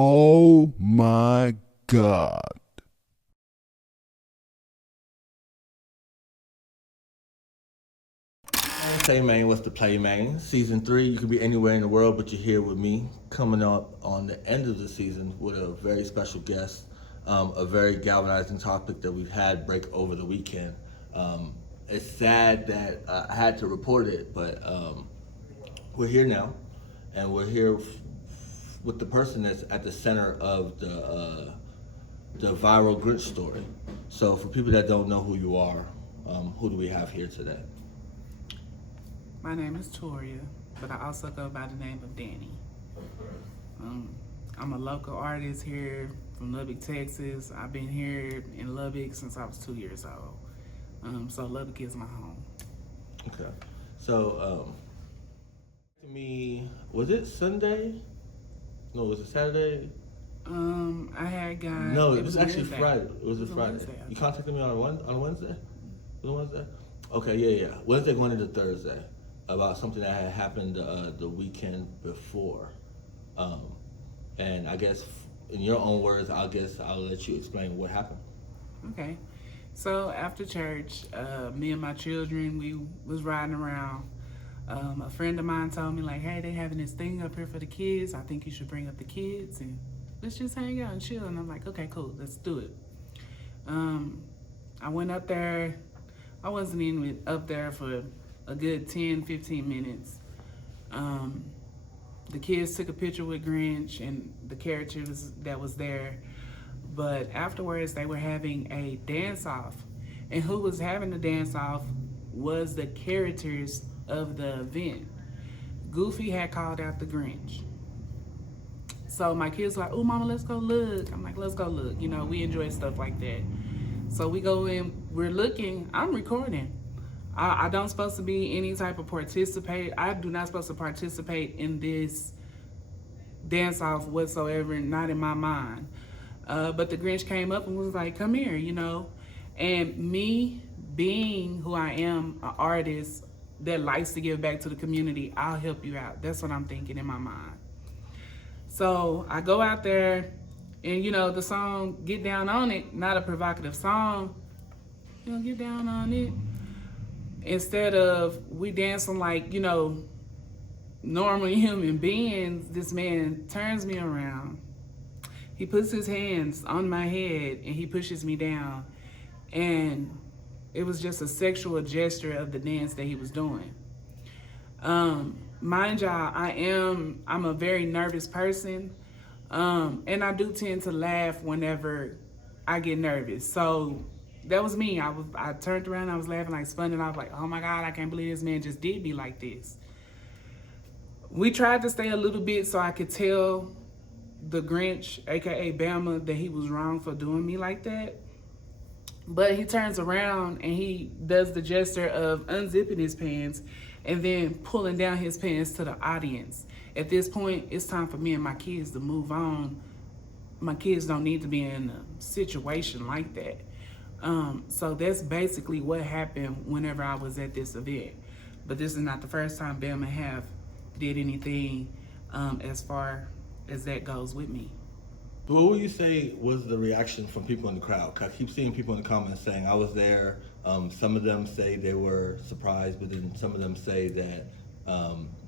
Oh my God. Say man, what's the play, man? Season 3, you could be anywhere in the world, but you're here with me. Coming up on the end of the season with a very special guest, a very galvanizing topic that we've had break over the weekend. It's sad that I had to report it, but we're here now, and we're here with the person that's at the center of the viral Grinch story. So, for people that don't know who you are, who do we have here today? My name is Toria, but I also go by the name of Danny. I'm a local artist here from Lubbock, Texas. I've been here in Lubbock since I was 2 years old. So Lubbock is my home. Okay. So, to me, was it Sunday? No, was it Saturday? I had got. No, it was actually Wednesday. Friday. It was a Friday. Wednesday, You okay. contacted me on a Wednesday? Was it Wednesday? Okay, yeah. Wednesday going into Thursday about something that had happened the weekend before. And I guess in your own words, I'll let you explain what happened. Okay. So after church, me and my children, we was riding around. A friend of mine told me like, hey, they having this thing up here for the kids. I think you should bring up the kids and let's just hang out and chill. And I'm like, okay, cool, let's do it. I went up there. I wasn't even up there for a good 10, 15 minutes. The kids took a picture with Grinch and the characters that was there. But afterwards, they were having a dance-off. And who was having the dance-off was the characters of the event. Goofy had called out the Grinch. So my kids were like, oh, mama, let's go look. I'm like, let's go look. You know, we enjoy stuff like that. So we go in, we're looking, I'm recording. I don't supposed to be any type of participate. I do not supposed to participate in this dance off whatsoever, not in my mind. But the Grinch came up and was like, come here, you know. And me being who I am, an artist that likes to give back to the community, I'll help you out. That's what I'm thinking in my mind. So I go out there and, you know, the song Get Down on It, not a provocative song, you know, get down on it. Instead of we dancing like, you know, normal human beings, this man turns me around. He puts his hands on my head and he pushes me down. And it was just a sexual gesture of the dance that he was doing. Mind y'all, I'm a very nervous person. And I do tend to laugh whenever I get nervous. So that was me. I turned around, I was laughing, like spun it off, like, oh my God, I can't believe this man just did me like this. We tried to stay a little bit so I could tell the Grinch, aka Bama, that he was wrong for doing me like that. But he turns around and he does the gesture of unzipping his pants and then pulling down his pants to the audience. At this point, it's time for me and my kids to move on. My kids don't need to be in a situation like that. So that's basically what happened whenever I was at this event. But this is not the first time Bama have did anything as far as that goes with me. But what would you say was the reaction from people in the crowd? 'Cause I keep seeing people in the comments saying I was there. Some of them say they were surprised, but then some of them say that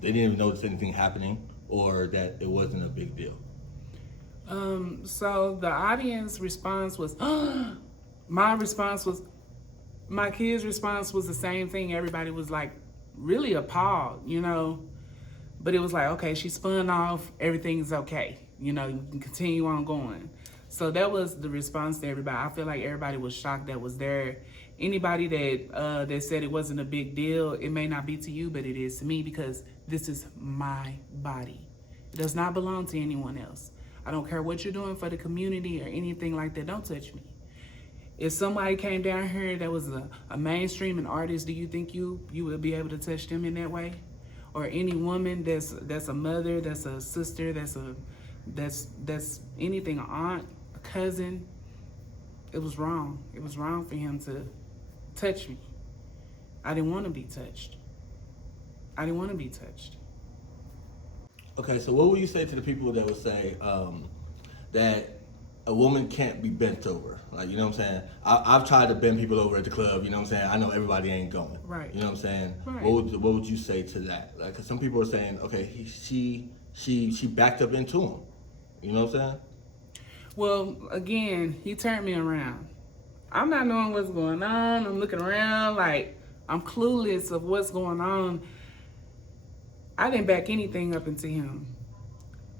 they didn't even notice anything happening or that it wasn't a big deal. So the audience response was, my response was, my kids' response was the same thing. Everybody was like really appalled, you know. But it was like, okay, she spun off, everything's okay. You know, you can continue on going. So that was the response to everybody. I feel like everybody was shocked that was there. Anybody that said it wasn't a big deal, it may not be to you, but it is to me because this is my body. It does not belong to anyone else. I don't care what you're doing for the community or anything like that. Don't touch me. If somebody came down here that was a mainstream and artist, do you think you would be able to touch them in that way? Or any woman that's a mother, that's a sister, that's anything, an aunt, a cousin. It was wrong. It was wrong for him to touch me. I didn't want to be touched. I didn't want to be touched. Okay, so what would you say to the people that would say, that a woman can't be bent over. Like, you know what I'm saying? I've tried to bend people over at the club, you know what I'm saying? I know everybody ain't going. Right. You know what I'm saying? Right. What would you say to that? Like, 'cause some people are saying, okay, she backed up into him. You know what I'm saying? Well, again, he turned me around. I'm not knowing what's going on. I'm looking around like I'm clueless of what's going on. I didn't back anything up into him.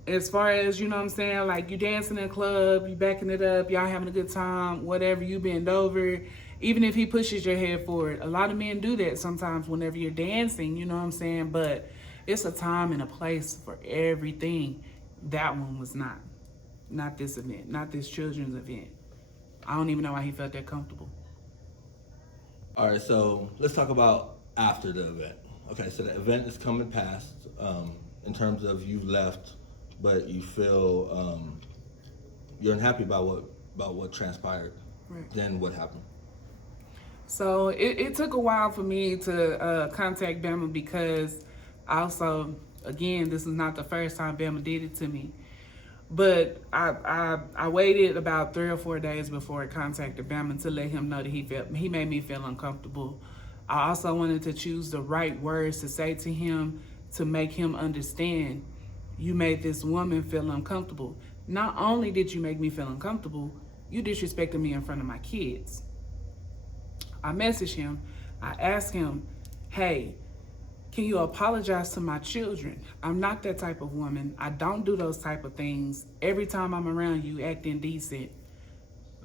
As far as, you know what I'm saying, like you dancing in a club, you backing it up, y'all having a good time, whatever, you bend over, even if he pushes your head forward. A lot of men do that sometimes whenever you're dancing, you know what I'm saying? But it's a time and a place for everything. That one was not. Not this event, not this children's event. I don't even know why he felt that comfortable. All right, so let's talk about after the event. Okay, so the event is coming past in terms of you left, but you feel you're unhappy about what transpired. Right. Then what happened? So it took a while for me to contact Bama because also, again, this is not the first time Bama did it to me. But I waited about 3 or 4 days before I contacted Bama to let him know that he made me feel uncomfortable. I also wanted to choose the right words to say to him to make him understand. You made this woman feel uncomfortable. Not only did you make me feel uncomfortable, you disrespected me in front of my kids. I messaged him. I asked him, hey, can you apologize to my children? I'm not that type of woman. I don't do those type of things. Every time I'm around you, act indecent.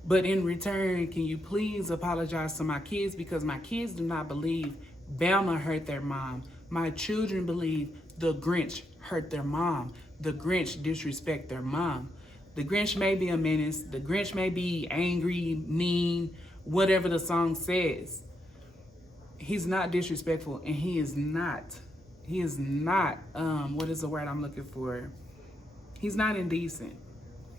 But in return, can you please apologize to my kids? Because my kids do not believe Bama hurt their mom. My children believe the Grinch hurt their mom. The Grinch disrespect their mom. The Grinch may be a menace. The Grinch may be angry, mean, whatever the song says. He's not disrespectful, and he is not, what is the word I'm looking for? He's not indecent.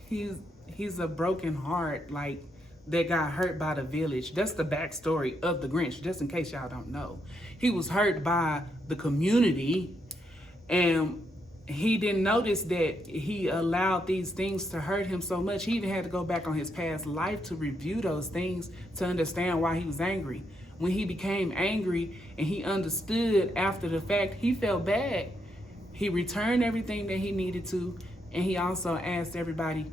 He's a broken heart, like, that got hurt by the village. That's the backstory of the Grinch, just in case y'all don't know. He was hurt by the community, and he didn't notice that he allowed these things to hurt him so much. He even had to go back on his past life to review those things to understand why he was angry. When he became angry and he understood after the fact, he felt bad. He returned everything that he needed to, and he also asked everybody,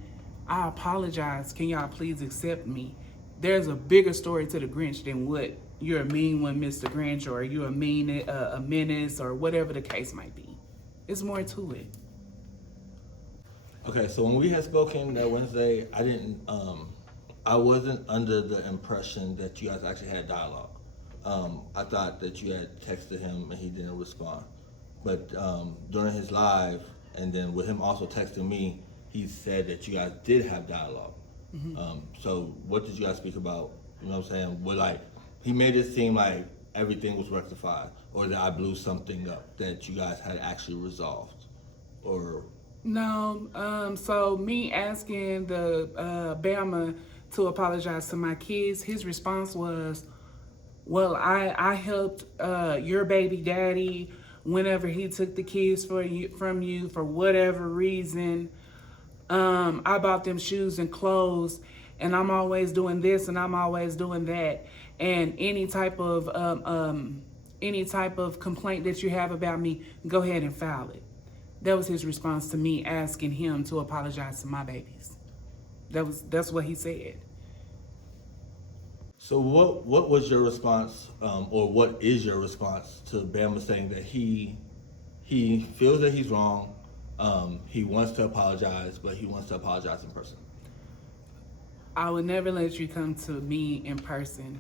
I apologize, can y'all please accept me? There's a bigger story to the Grinch than what you're a mean one, Mr. Grinch, or you're a menace, or whatever the case might be. It's more to it. Okay, so when we had spoken that Wednesday, I wasn't under the impression that you guys actually had dialogue. I thought that you had texted him and he didn't respond. But during his live, and then with him also texting me, he said that you guys did have dialogue. Mm-hmm. So what did you guys speak about? You know what I'm saying? He made it seem like everything was rectified, or that I blew something up that you guys had actually resolved, or... No, so me asking the Bama to apologize to my kids, his response was, well, I helped your baby daddy whenever he took the kids from you for whatever reason. I bought them shoes and clothes, and I'm always doing this and I'm always doing that. And any type of complaint that you have about me, go ahead and file it. That was his response to me asking him to apologize to my babies. That's what he said. So what was your response, or what is your response to Bama saying that he feels that he's wrong, he wants to apologize, but he wants to apologize in person? I would never let you come to me in person.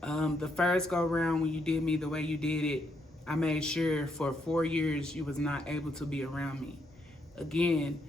The first go round when you did me the way you did it, I made sure for 4 years you was not able to be around me. Again,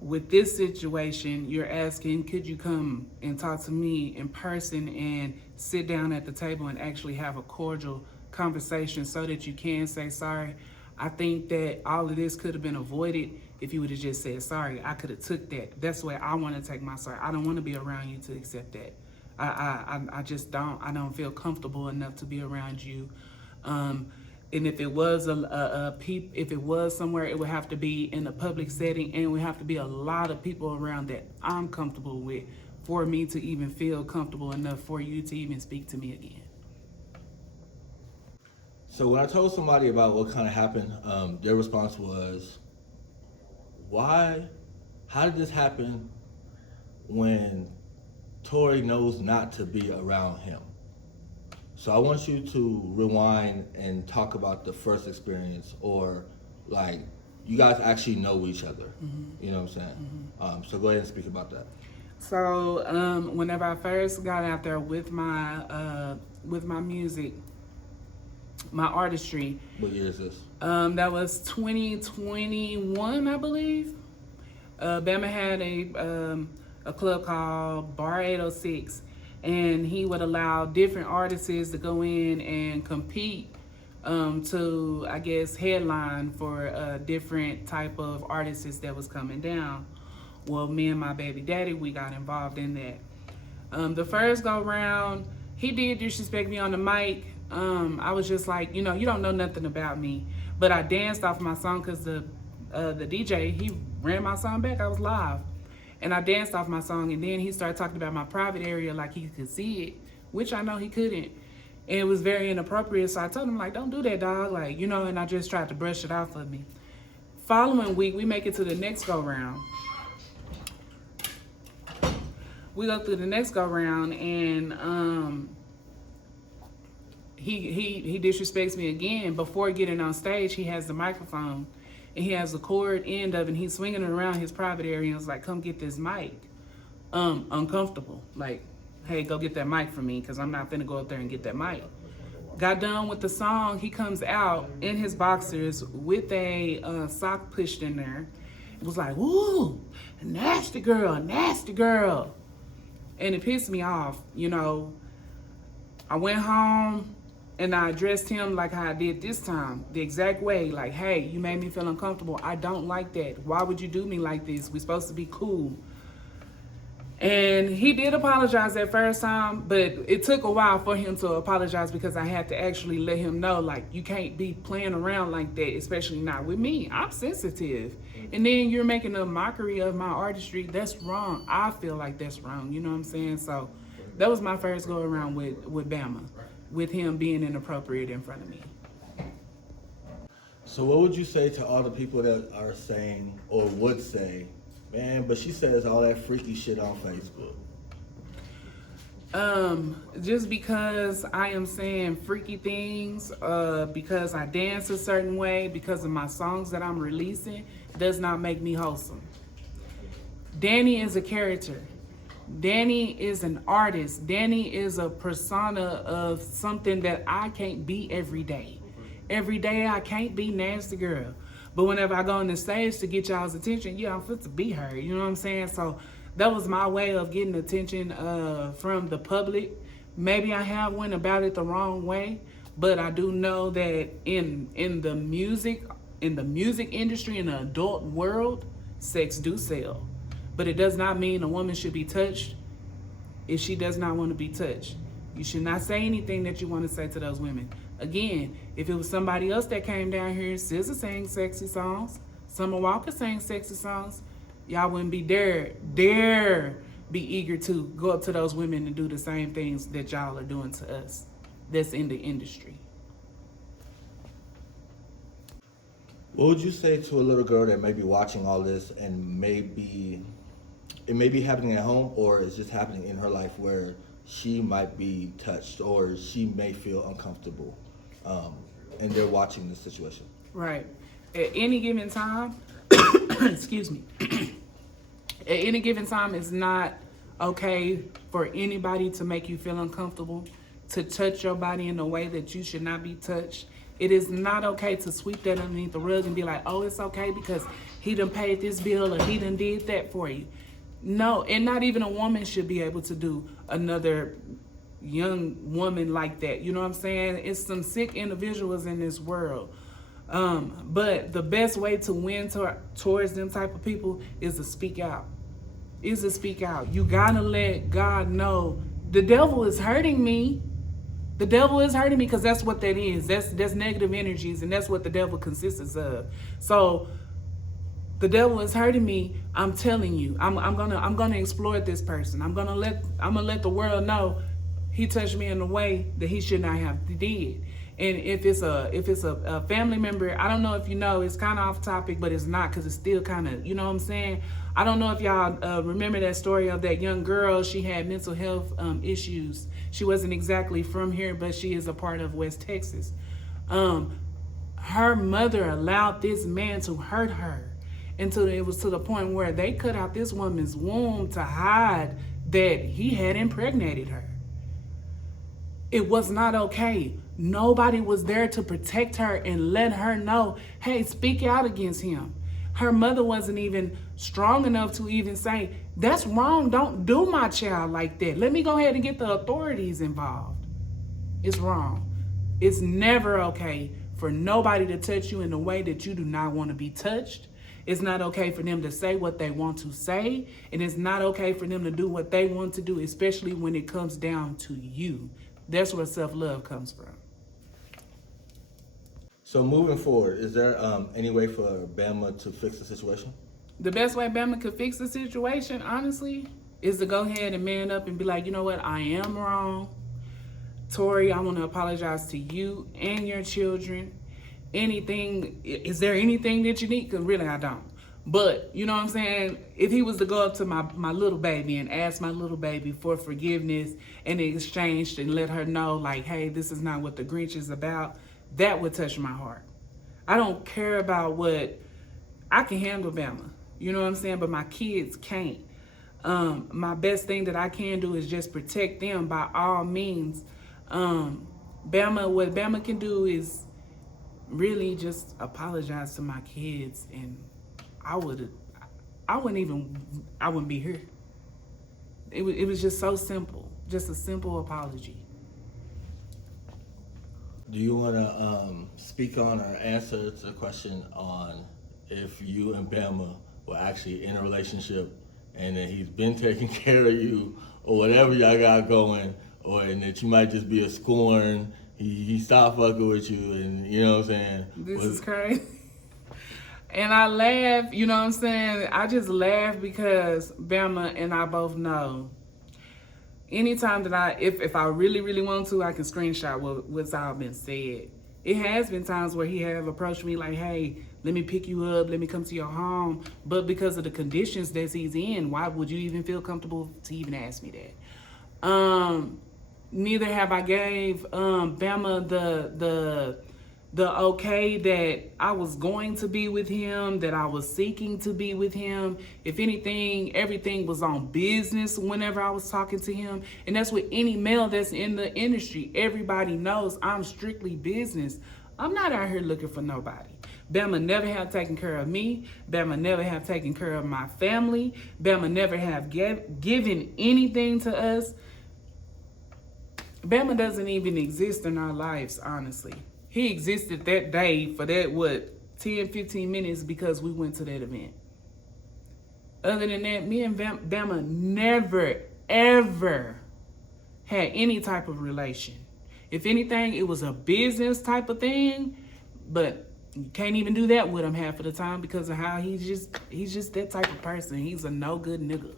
with this situation, you're asking, could you come and talk to me in person and sit down at the table and actually have a cordial conversation so that you can say sorry? I think that all of this could have been avoided if you would have just said sorry. I could have took that. That's the way I want to take my sorry. I don't want to be around you to accept that. I just don't. I don't feel comfortable enough to be around you. And if it was if it was somewhere, it would have to be in a public setting, and it would have to be a lot of people around that I'm comfortable with for me to even feel comfortable enough for you to even speak to me again. So when I told somebody about what kind of happened, their response was, "Why? How did this happen when Tori knows not to be around him?" So I want you to rewind and talk about the first experience, or like you guys actually know each other. You know what I'm saying? So go ahead and speak about that. So whenever I first got out there with my music, my artistry, What year is this? that was 2021, I believe. Bama had a club called The806er, and he would allow different artists to go in and compete to, I guess, headline for a different type of artists that was coming down. Well, me and my baby daddy, we got involved in that. The first go round, he did disrespect me on the mic. I was just like, you don't know nothing about me. But I danced off my song because the DJ, he ran my song back. I was live. And I danced off my song, and then he started talking about my private area like he could see it, which I know he couldn't. And it was very inappropriate, so I told him, like, don't do that, dog. Like, and I just tried to brush it off of me. Following week, we make it to the next go-round. We go through the next go-round, and he disrespects me again. Before getting on stage, he has the microphone. And he has the cord end of it, and he's swinging it around his private area, and was like, come get this mic. Uncomfortable. Like, hey, go get that mic for me, because I'm not finna go up there and get that mic. Got done with the song, he comes out in his boxers with a sock pushed in there. It was like, woo, nasty girl, nasty girl. And it pissed me off, I went home, and I addressed him like how I did this time, the exact way, like, hey, you made me feel uncomfortable. I don't like that. Why would you do me like this? We're supposed to be cool. And he did apologize that first time, but it took a while for him to apologize because I had to actually let him know, like, you can't be playing around like that, especially not with me. I'm sensitive. And then you're making a mockery of my artistry. That's wrong. I feel like that's wrong. You know what I'm saying? So that was my first go around with Bama, with him being inappropriate in front of me. So what would you say to all the people that are saying, or would say, man, but she says all that freaky shit on Facebook? Just because I am saying freaky things, because I dance a certain way, because of my songs that I'm releasing, does not make me wholesome. Danny is a character. Danny is an artist. Danny is a persona of something that I can't be every day. Every day I can't be nasty girl. But whenever I go on the stage to get y'all's attention, I'm fit to be her. You know what I'm saying? So that was my way of getting attention from the public. Maybe I have went about it the wrong way, but I do know that in the music industry, in the adult world, sex do sell. But it does not mean a woman should be touched if she does not want to be touched. You should not say anything that you want to say to those women. Again, if it was somebody else that came down here, SZA sang sexy songs, Summer Walker sang sexy songs, y'all wouldn't be dare be eager to go up to those women and do the same things that y'all are doing to us that's in the industry. What would you say to a little girl that may be watching all this and it may be happening at home, or it's just happening in her life where she might be touched or she may feel uncomfortable, and they're watching this situation? Right. At any given time, excuse me, at any given time, it's not okay for anybody to make you feel uncomfortable, to touch your body in a way that you should not be touched. It is not okay to sweep that underneath the rug and be like, oh, it's okay because he done paid this bill or he done did that for you. No, and not even a woman should be able to do another young woman like that. You know what I'm saying? It's some sick individuals in this world. But the best way to win towards them type of people is to speak out. You gotta let God know the devil is hurting me. The devil is hurting me because that's what that is. That's negative energies, and that's what the devil consists of. So the devil is hurting me. I'm telling you, I'm gonna exploit this person. I'm gonna let the world know he touched me in a way that he should not have did. And if it's a family member, I don't know if you know, it's kind of off topic, but it's not, because it's still kind of, you know what I'm saying? I don't know if y'all remember that story of that young girl. She had mental health issues. She wasn't exactly from here, but she is a part of West Texas. Her mother allowed this man to hurt her until it was to the point where they cut out this woman's womb to hide that he had impregnated her. It was not okay. Nobody was there to protect her and let her know, hey, speak out against him. Her mother wasn't even strong enough to even say, that's wrong. Don't do my child like that. Let me go ahead and get the authorities involved. It's wrong. It's never okay for nobody to touch you in a way that you do not want to be touched. It's not okay for them to say what they want to say. And it's not okay for them to do what they want to do, especially when it comes down to you. That's where self-love comes from. So moving forward, is there any way for Bama to fix the situation? The best way Bama could fix the situation, honestly, is to go ahead and man up and be like, you know what, I am wrong. Tori, I want to apologize to you and your children. Is there anything that you need? Because really, I don't. But, you know what I'm saying? If he was to go up to my little baby and ask my little baby for forgiveness and exchange and let her know, like, hey, this is not what the Grinch is about, that would touch my heart. I don't care about what, I can handle Bama, you know what I'm saying? But my kids can't. My best thing that I can do is just protect them by all means. What Bama can do is really just apologize to my kids, and I wouldn't be here. It was just so simple, just a simple apology. Do you want to speak on or answer to the question on if you and Bama were actually in a relationship and that he's been taking care of you or whatever y'all got going, and that you might just be a scorn, he stopped fucking with you, and you know what I'm saying? This is crazy. And I laugh, you know what I'm saying? I just laugh because Bama and I both know anytime that if I really, really want to, I can screenshot what's all been said. It has been times where he have approached me like, hey, let me pick you up, let me come to your home. But because of the conditions that he's in, why would you even feel comfortable to even ask me that? Neither have I gave Bama the okay that I was going to be with him, that I was seeking to be with him. If anything, everything was on business whenever I was talking to him. And that's with any male that's in the industry. Everybody knows I'm strictly business. I'm not out here looking for nobody. Bama never have taken care of me. Bama never have taken care of my family. Bama never have given anything to us. Bama doesn't even exist in our lives, honestly. He existed that day for that, 10, 15 minutes because we went to that event. Other than that, me and Bama never, ever had any type of relation. If anything, it was a business type of thing, but you can't even do that with him half of the time because of how he's just that type of person. He's a no good nigga.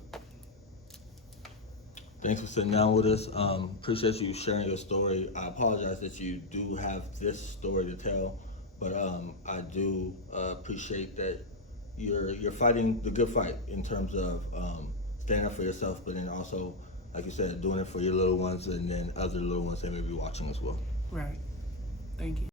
Thanks for sitting down with us. Appreciate you sharing your story. I apologize that you do have this story to tell, but I do appreciate that you're fighting the good fight in terms of standing up for yourself, but then also, like you said, doing it for your little ones and then other little ones that may be watching as well. Right. Thank you.